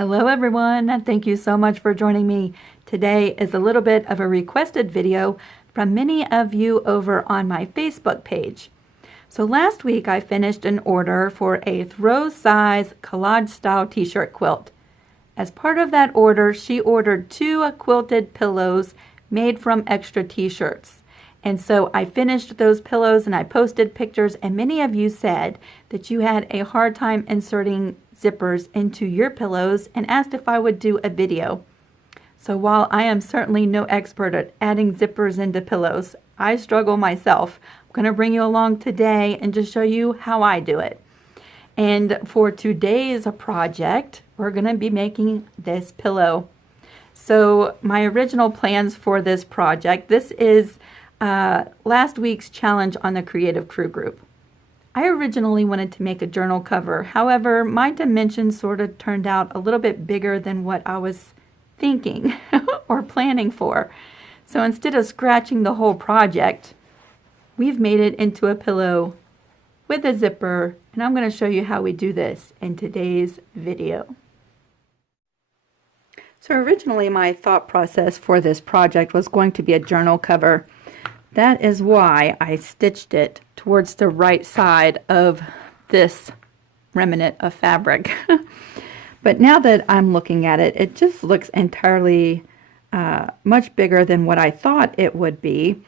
Hello everyone, thank you so much for joining me. Today is a little bit of a requested video from many of you over on my Facebook page. So last week I finished an order for a throw size collage style t-shirt quilt. As part of that order, she ordered 2 quilted pillows made from extra t-shirts. And so I finished those pillows and I posted pictures, and many of you said that you had a hard time inserting zippers into your pillows and asked if I would do a video. So while I am certainly no expert at adding zippers into pillows, I struggle myself. I'm going to bring you along today and just show you how I do it. And for today's project, we're going to be making this pillow. So my original plans for this project, this is last week's challenge on the Creative Crew group. I originally wanted to make a journal cover. However, my dimensions sort of turned out a little bit bigger than what I was thinking or planning for. So instead of scratching the whole project, we've made it into a pillow with a zipper, and I'm going to show you how we do this in today's video. So originally my thought process for this project was going to be a journal cover. That is why I stitched it towards the right side of this remnant of fabric. But now that I'm looking at it, it just looks entirely much bigger than what I thought it would be.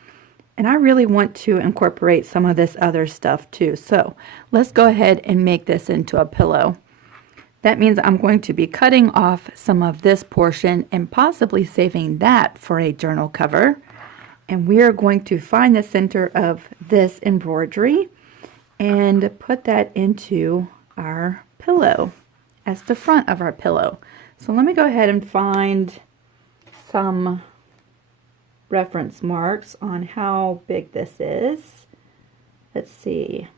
And I really want to incorporate some of this other stuff too. So let's go ahead and make this into a pillow. That means I'm going to be cutting off some of this portion and possibly saving that for a journal cover. And we are going to find the center of this embroidery and put that into our pillow as the front of our pillow. So let me go ahead and find some reference marks on how big this is. Let's see.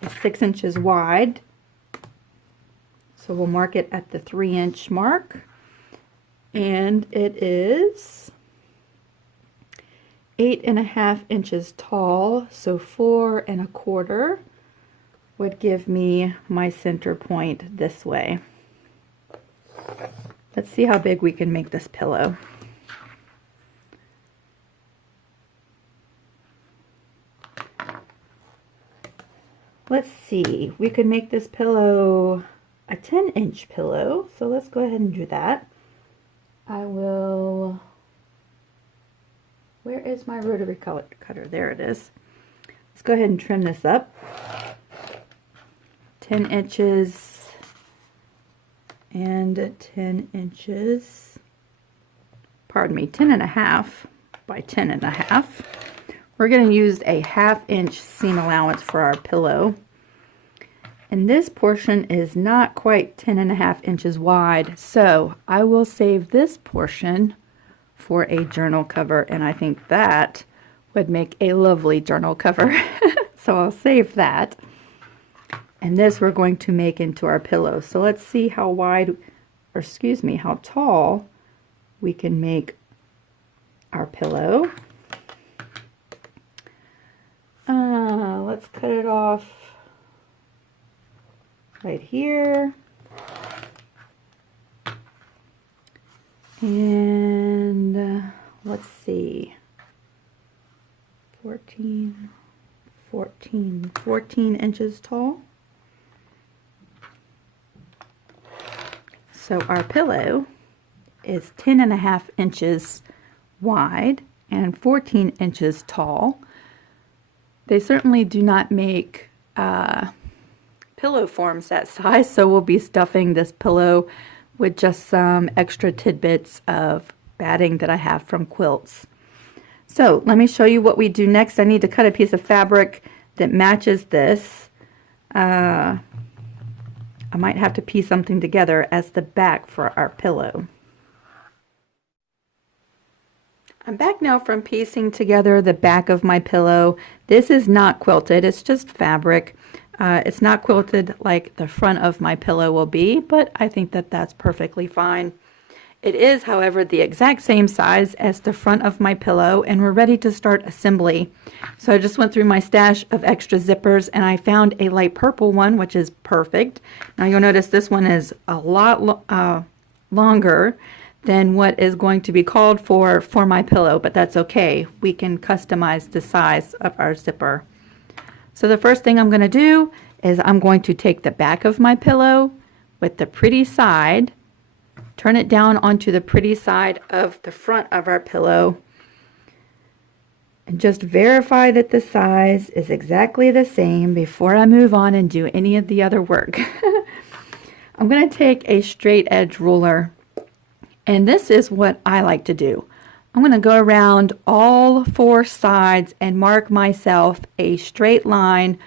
It's 6 inches wide. So we'll mark it at the 3-inch mark. And it is 8.5 inches tall, so 4 1/4 would give me my center point this way. Let's see how big we can make this pillow. Let's see, we could make this pillow a 10-inch pillow, so let's go ahead and do that. Where is my rotary cutter? There it is. Let's go ahead and trim this up. 10 inches and 10 inches. Pardon me, 10.5 by 10.5. We're going to use a 1/2 inch seam allowance for our pillow. And this portion is not quite 10.5 inches wide, so I will save this portion for a journal cover, and I think that would make a lovely journal cover. So I'll save that. And this we're going to make into our pillow. So let's see how wide, or excuse me, how tall we can make our pillow. Let's cut it off right here. And let's see, 14 inches tall. So our pillow is 10.5 inches wide and 14 inches tall. They certainly do not make pillow forms that size, so we'll be stuffing this pillow with just some extra tidbits of batting that I have from Quilts. So let me show you what we do next. I need to cut a piece of fabric that matches this. I might have to piece something together as the back for our pillow. I'm back now from piecing together the back of my pillow. This is not quilted, it's just fabric. It's not quilted like the front of my pillow will be, but I think that that's perfectly fine. It is, however, the exact same size as the front of my pillow, and we're ready to start assembly. So I just went through my stash of extra zippers and I found a light purple one, which is perfect. Now you'll notice this one is a lot longer than what is going to be called for my pillow, but that's okay. We can customize the size of our zipper. So the first thing I'm going to do is I'm going to take the back of my pillow with the pretty side, turn it down onto the pretty side of the front of our pillow, and just verify that the size is exactly the same before I move on and do any of the other work. I'm going to take a straight edge ruler, and this is what I like to do. I'm going to go around all four sides and mark myself a straight line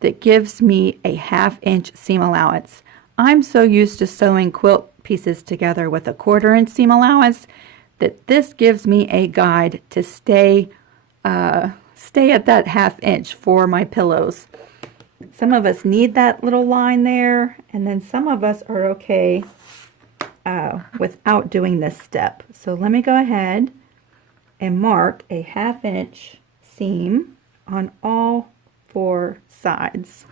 that gives me a 1/2 inch seam allowance. I'm so used to sewing quilt pieces together with a 1/4 inch seam allowance that this gives me a guide to stay at that 1/2 inch for my pillows. Some of us need that little line there, and then some of us are okay without doing this step. So let me go ahead and mark a 1/2 inch seam on all four sides.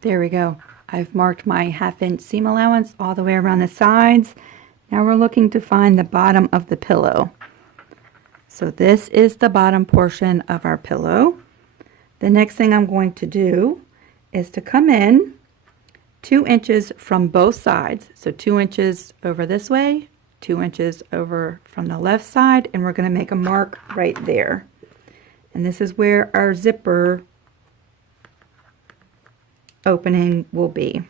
There we go. I've marked my 1/2 inch seam allowance all the way around the sides. Now we're looking to find the bottom of the pillow. So this is the bottom portion of our pillow. The next thing I'm going to do is to come in 2 inches from both sides. So 2 inches over this way, 2 inches over from the left side, and we're going to make a mark right there. And this is where our zipper opening will be.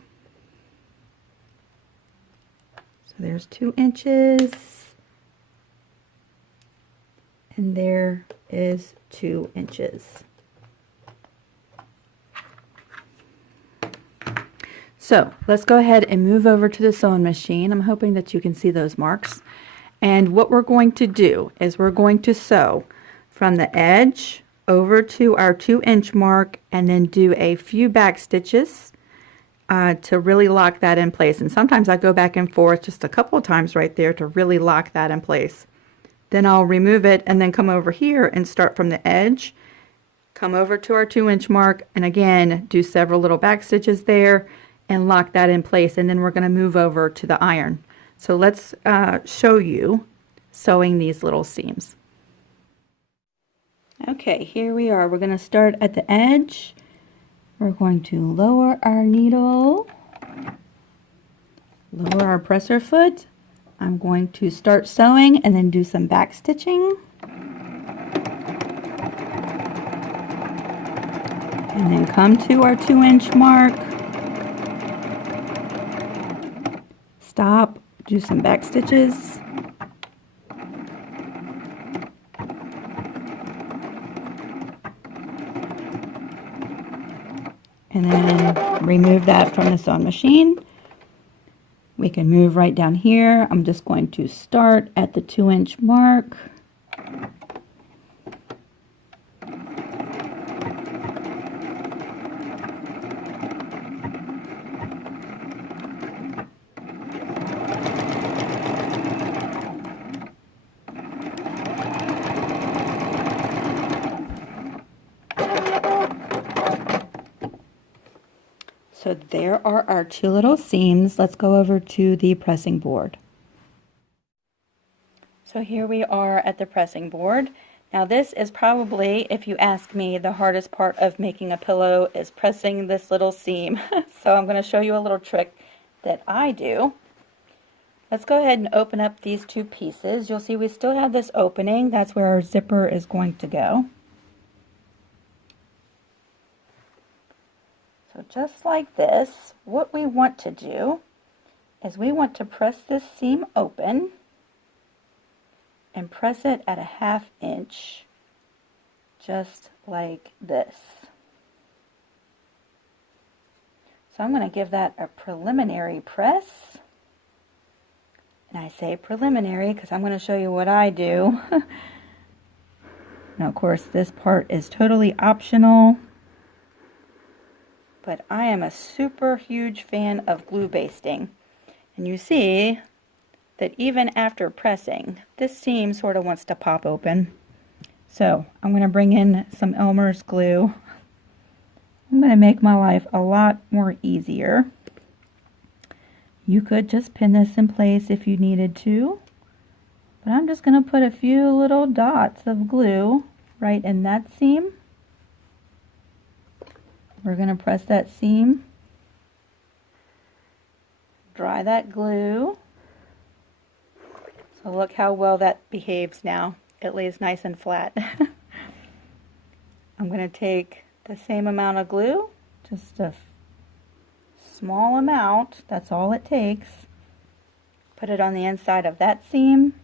So there's 2 inches, and there is 2 inches. So let's go ahead and move over to the sewing machine. I'm hoping that you can see those marks. And what we're going to do is we're going to sew from the edge over to our 2 inch mark and then do a few back stitches to really lock that in place. And sometimes I go back and forth just a couple of times right there to really lock that in place. Then I'll remove it and then come over here and start from the edge, come over to our 2 inch mark, and again do several little back stitches there and lock that in place. And then we're going to move over to the iron. So let's show you sewing these little seams. Okay, here we are. We're going to start at the edge. We're going to lower our needle, lower our presser foot. I'm going to start sewing and then do some back stitching. And then come to our 2 inch mark. Stop, do some back stitches. And then remove that from the sewing machine. We can move right down here. I'm just going to start at the 2 inch mark. So there are our 2 little seams. Let's go over to the pressing board. So here we are at the pressing board. Now this is probably, if you ask me, the hardest part of making a pillow is pressing this little seam. So I'm going to show you a little trick that I do. Let's go ahead and open up these 2 pieces. You'll see we still have this opening. That's where our zipper is going to go. So just like this, what we want to do is we want to press this seam open and press it at a 1/2 inch, just like this. So I'm going to give that a preliminary press. And I say preliminary because I'm going to show you what I do. Now, of course, this part is totally optional. But I am a super huge fan of glue basting. And you see that even after pressing, this seam sort of wants to pop open. So I'm going to bring in some Elmer's glue. I'm going to make my life a lot more easier. You could just pin this in place if you needed to, but I'm just going to put a few little dots of glue right in that seam. We're going to press that seam, dry that glue. So look how well that behaves now. It lays nice and flat. I'm going to take the same amount of glue, just a small amount, that's all it takes. Put it on the inside of that seam.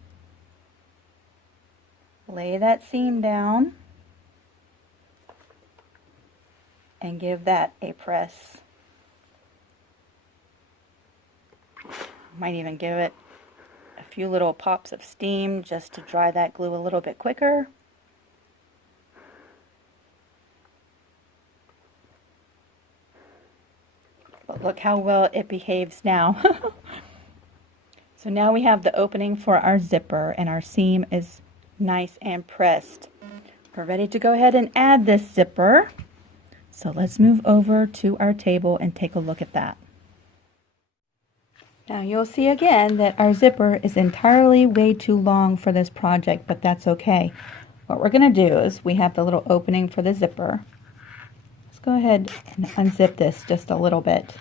Lay that seam down. And give that a press. Might even give it a few little pops of steam just to dry that glue a little bit quicker. But look how well it behaves now. So now we have the opening for our zipper and our seam is nice and pressed. We're ready to go ahead and add this zipper. So let's move over to our table and take a look at that. Now you'll see again that our zipper is entirely way too long for this project, but that's okay. What we're going to do is we have the little opening for the zipper. Let's go ahead and unzip this just a little bit.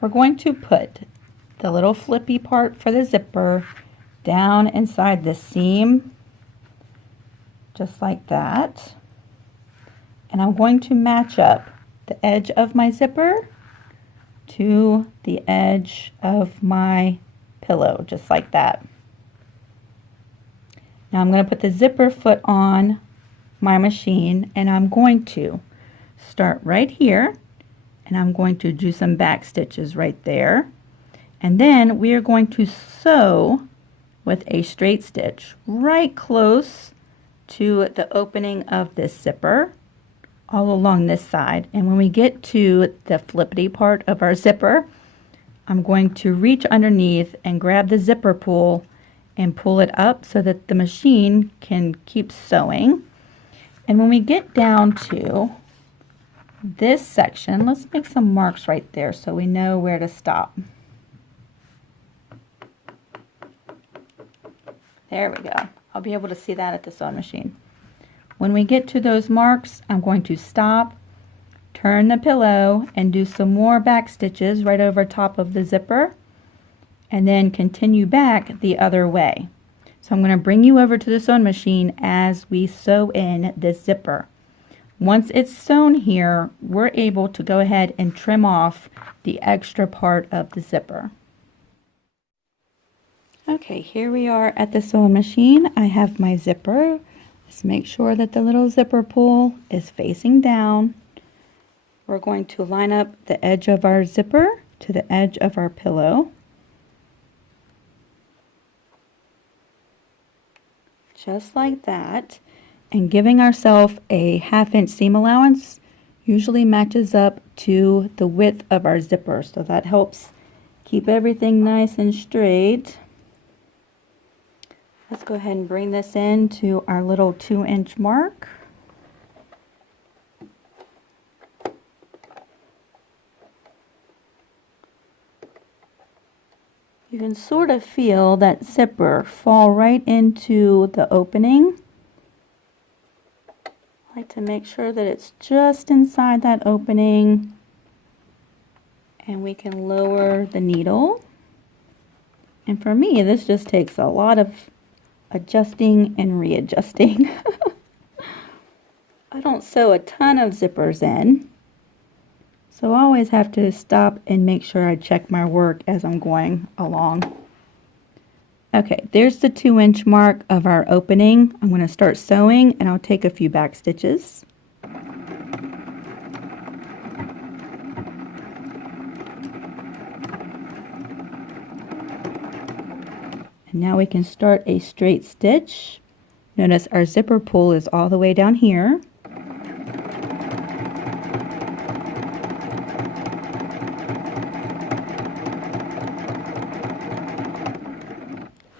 We're going to put the little flippy part for the zipper down inside the seam, just like that. And I'm going to match up the edge of my zipper to the edge of my pillow, just like that. Now I'm going to put the zipper foot on my machine and I'm going to start right here and I'm going to do some back stitches right there. And then we are going to sew with a straight stitch right close to the opening of this zipper all along this side. And when we get to the flippity part of our zipper, I'm going to reach underneath and grab the zipper pull and pull it up so that the machine can keep sewing. And when we get down to this section, let's make some marks right there so we know where to stop. There we go. I'll be able to see that at the sewing machine. When we get to those marks, I'm going to stop, turn the pillow, and do some more back stitches right over top of the zipper, and then continue back the other way. So I'm going to bring you over to the sewing machine as we sew in this zipper. Once it's sewn here, we're able to go ahead and trim off the extra part of the zipper. Okay, here we are at the sewing machine. I have my zipper. Let's make sure that the little zipper pull is facing down. We're going to line up the edge of our zipper to the edge of our pillow. Just like that. And giving ourselves a 1/2 inch seam allowance usually matches up to the width of our zipper. So that helps keep everything nice and straight. Let's go ahead and bring this in to our little 2-inch mark. You can sort of feel that zipper fall right into the opening. I like to make sure that it's just inside that opening, and we can lower the needle. And for me, this just takes a lot of adjusting and readjusting. I don't sew a ton of zippers in, so I always have to stop and make sure I check my work as I'm going along. Okay, there's the 2-inch mark of our opening. I'm going to start sewing and I'll take a few back stitches. And now we can start a straight stitch. Notice our zipper pull is all the way down here.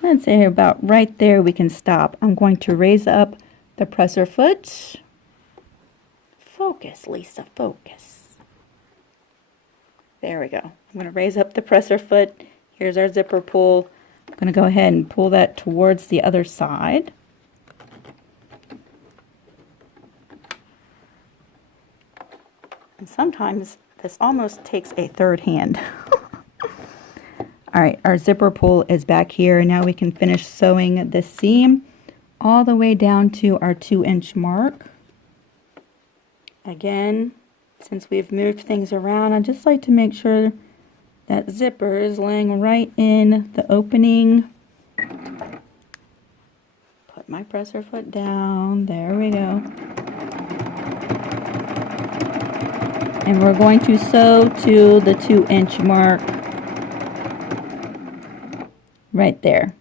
I'd say about right there we can stop. I'm going to raise up the presser foot. Focus, Lisa, focus. There we go. I'm going to raise up the presser foot. Here's our zipper pull. I'm going to go ahead and pull that towards the other side. And sometimes this almost takes a third hand. All right, our zipper pull is back here. Now we can finish sewing the seam all the way down to our 2-inch mark. Again, since we've moved things around, I just like to make sure that zipper is laying right in the opening. Put my presser foot down. There we go. And we're going to sew to the 2-inch mark. Right there.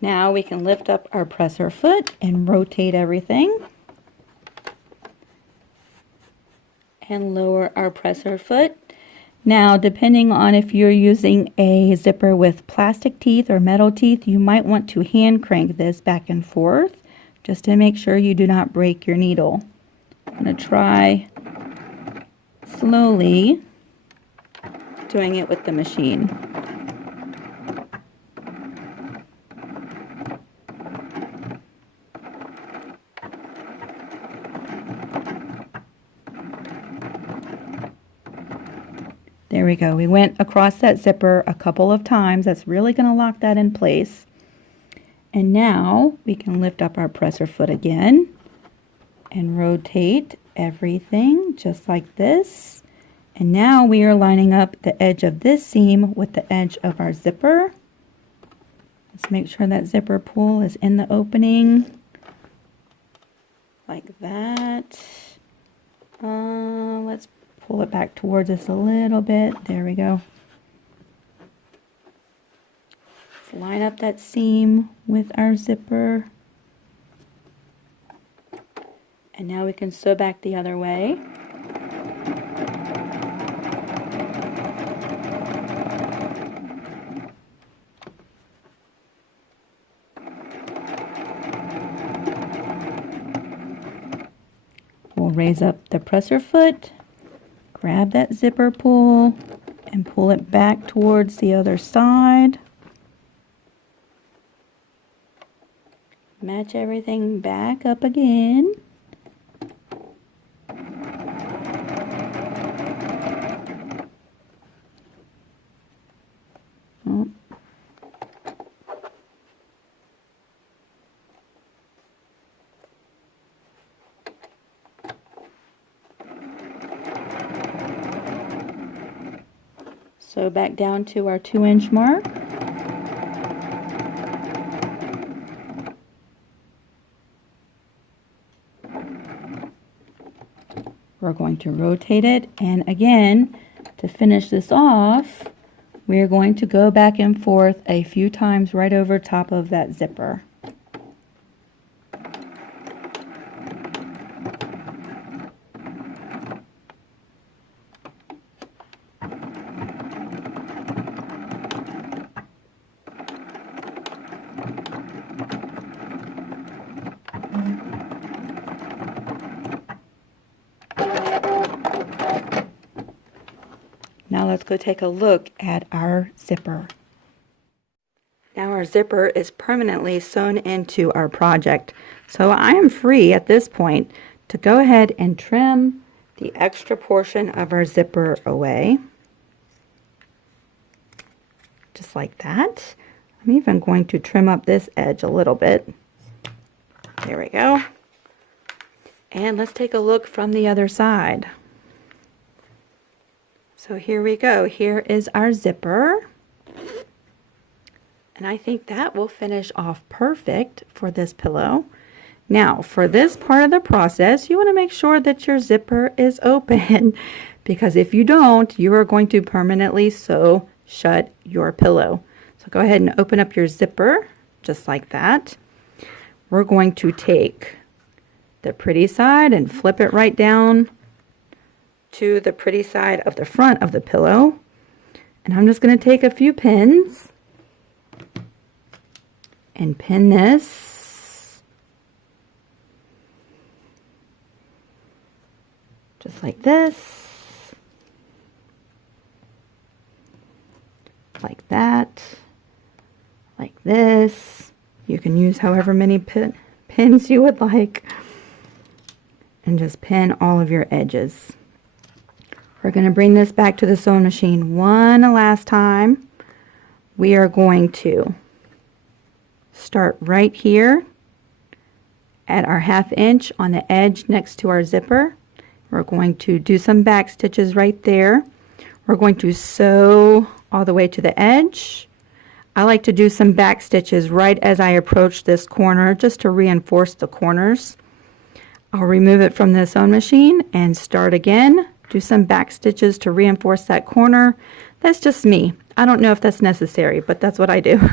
Now we can lift up our presser foot and rotate everything. And lower our presser foot. Now, depending on if you're using a zipper with plastic teeth or metal teeth, you might want to hand crank this back and forth just to make sure you do not break your needle. I'm going to try slowly doing it with the machine. There we go. We went across that zipper a couple of times. That's really going to lock that in place. And now we can lift up our presser foot again and rotate everything just like this. And now we are lining up the edge of this seam with the edge of our zipper. Let's make sure that zipper pull is in the opening like that. Let's pull it back towards us a little bit. There we go. Let's line up that seam with our zipper. And now we can sew back the other way. We'll raise up the presser foot. Grab that zipper pull and pull it back towards the other side. Match everything back up again. Oh. Sew back down to our 2-inch mark. We're going to rotate it, and again, to finish this off, we're going to go back and forth a few times right over top of that zipper. Now let's go take a look at our zipper. Now our zipper is permanently sewn into our project. So I am free at this point to go ahead and trim the extra portion of our zipper away. Just like that. I'm even going to trim up this edge a little bit. There we go. And let's take a look from the other side. So here we go. Here is our zipper. And I think that will finish off perfect for this pillow. Now, for this part of the process, you want to make sure that your zipper is open because if you don't, you are going to permanently sew shut your pillow. So go ahead and open up your zipper, just like that. We're going to take the pretty side and flip it right down to the pretty side of the front of the pillow. And I'm just going to take a few pins and pin this just like this, like that, like this. You can use however many pins you would like, and just pin all of your edges. We're going to bring this back to the sewing machine one last time. We are going to start right here at our 1/2 inch on the edge next to our zipper. We're going to do some back stitches right there. We're going to sew all the way to the edge. I like to do some back stitches right as I approach this corner just to reinforce the corners. I'll remove it from the sewing machine and start again. Do some back stitches to reinforce that corner. That's just me. I don't know if that's necessary, but that's what I do.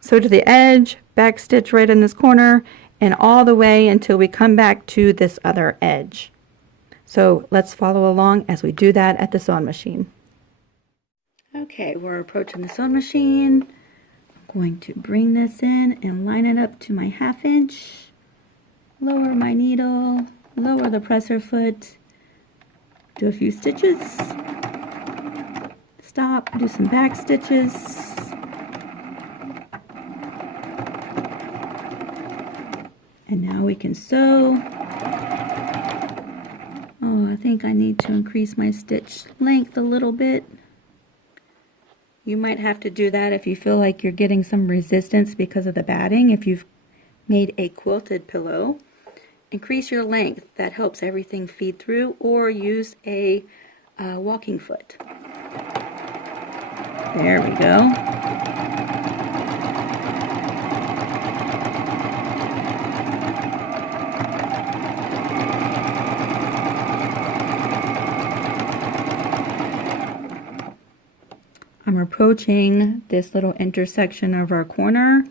Sew to the edge, back stitch right in this corner, and all the way until we come back to this other edge. So let's follow along as we do that at the sewing machine. Okay, we're approaching the sewing machine. I'm going to bring this in and line it up to my 1/2 inch. Lower my needle, lower the presser foot, do a few stitches, stop, do some back stitches, and now we can sew. Oh, I think I need to increase my stitch length a little bit. You might have to do that if you feel like you're getting some resistance because of the batting. If you've made a quilted pillow, increase your length. That helps everything feed through, or use a walking foot. There we go. I'm approaching this little intersection of our corner.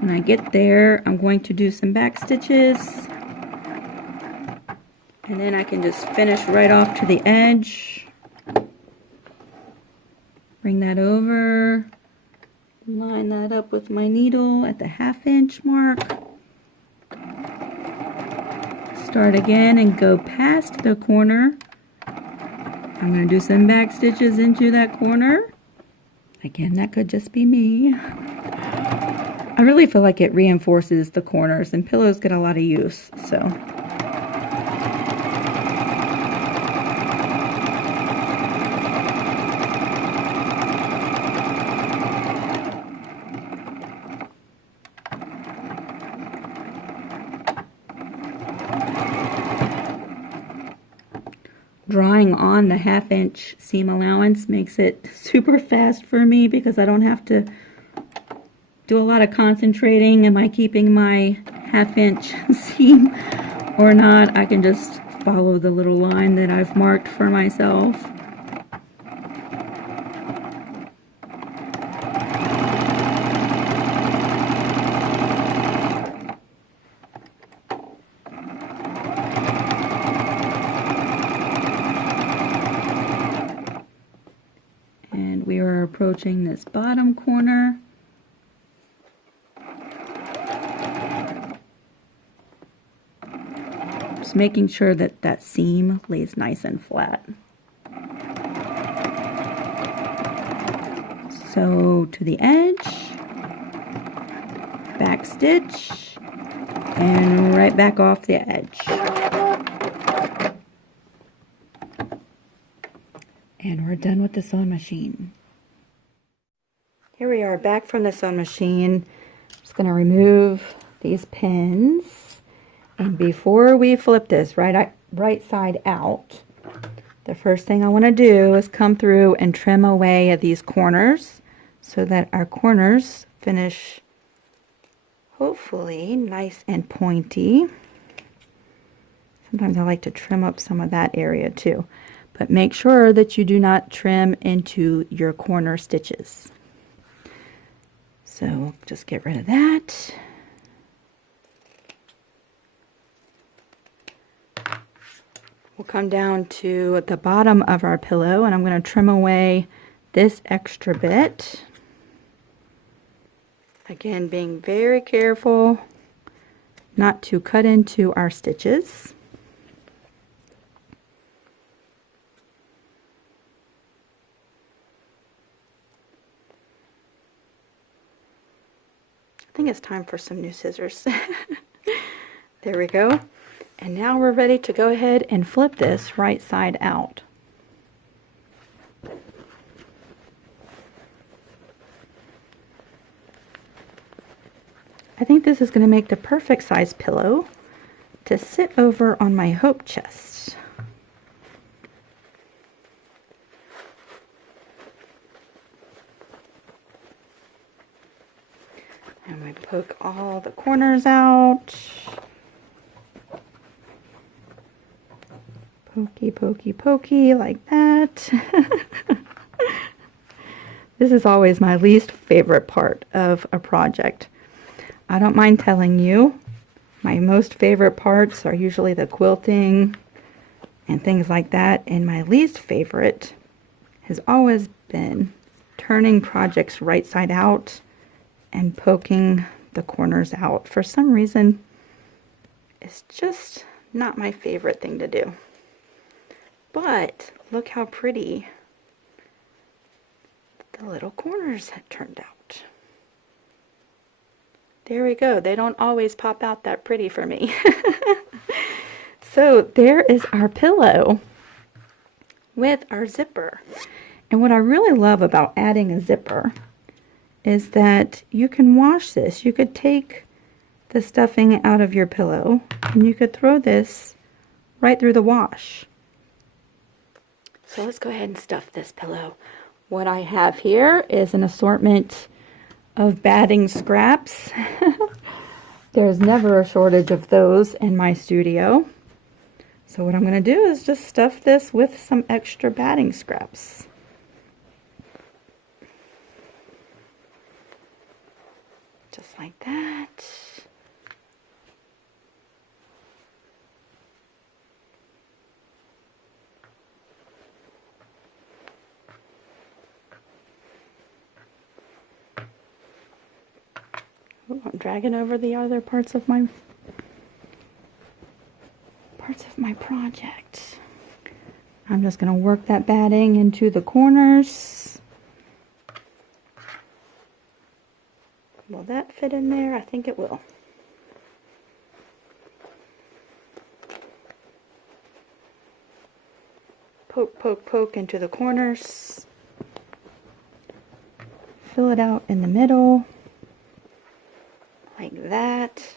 When I get there, I'm going to do some back stitches, and then I can just finish right off to the edge. Bring that over, line that up with my needle at the 1/2 inch mark. Start again and go past the corner. I'm going to do some back stitches into that corner. Again, that could just be me. I really feel like it reinforces the corners, and pillows get a lot of use, so. Drawing on the 1/2 inch seam allowance makes it super fast for me because I don't have to do a lot of concentrating. Am I keeping my 1/2 inch seam or not? I can just follow the little line that I've marked for myself. And we are approaching this bottom corner. Just making sure that that seam lays nice and flat. Sew to the edge, back stitch, and right back off the edge. And we're done with the sewing machine. Here we are back from the sewing machine. I'm just going to remove these pins. And before we flip this right side out, the first thing I want to do is come through and trim away at these corners so that our corners finish hopefully nice and pointy. Sometimes I like to trim up some of that area too. but make sure that you do not trim into your corner stitches. So just get rid of that. We'll come down to the bottom of our pillow, and I'm going to trim away this extra bit. Again, being very careful not to cut into our stitches. I think it's time for some new scissors. There we go. And now we're ready to go ahead and flip this right side out. I think this is going to make the perfect size pillow to sit over on my hope chest. And we poke all the corners out. Pokey, pokey, pokey, like that. This is always my least favorite part of a project. I don't mind telling you, my most favorite parts are usually the quilting and things like that, and my least favorite has always been turning projects right side out and poking the corners out. For some reason, it's just not my favorite thing to do. But look how pretty the little corners had turned out. There we go. They don't always pop out that pretty for me. So there is our pillow with our zipper. And what I really love about adding a zipper is that you can wash this. You could take the stuffing out of your pillow and you could throw this right through the wash. So let's go ahead and stuff this pillow. What I have here is an assortment of batting scraps. There's never a shortage of those in my studio. So what I'm going to do is just stuff this with some extra batting scraps. Just like that. I'm dragging over the other parts of my project. I'm just going to work that batting into the corners. Will that fit in there? I think it will. Poke, poke, poke into the corners. Fill it out in the middle. Like that.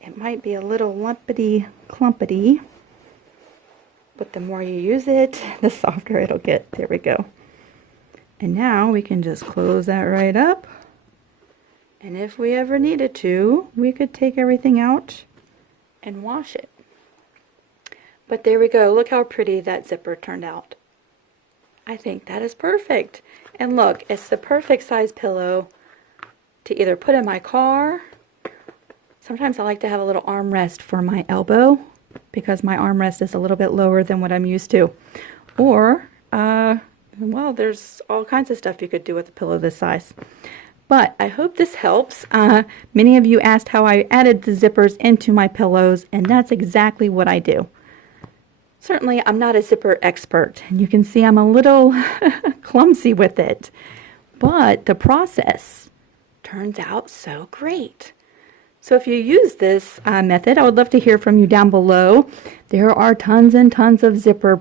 It might be a little lumpity clumpity, but the more you use it, the softer it'll get. There we go. And now we can just close that right up. And if we ever needed to, we could take everything out and wash it. But there we go. Look how pretty that zipper turned out. I think that is perfect. And look, it's the perfect size pillow to either put in my car. Sometimes I like to have a little armrest for my elbow because my armrest is a little bit lower than what I'm used to. Or, well, there's all kinds of stuff you could do with a pillow this size. But I hope this helps. Many of you asked how I added the zippers into my pillows, and that's exactly what I do. Certainly, I'm not a zipper expert, and you can see I'm a little clumsy with it. But the process turns out so great. So if you use this method, I would love to hear from you down below. There are tons and tons of zipper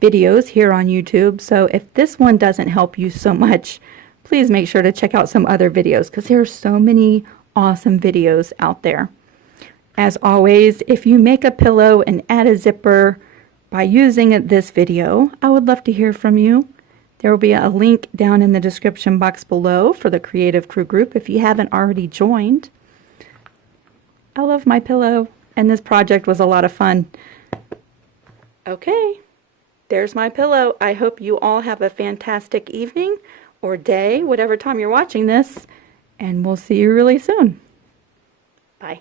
videos here on YouTube. So if this one doesn't help you so much, please make sure to check out some other videos because there are so many awesome videos out there. As always, if you make a pillow and add a zipper by using this video, I would love to hear from you. There will be a link down in the description box below for the Creative Crew group if you haven't already joined. I love my pillow, and this project was a lot of fun. Okay, there's my pillow. I hope you all have a fantastic evening or day, whatever time you're watching this, and we'll see you really soon. Bye.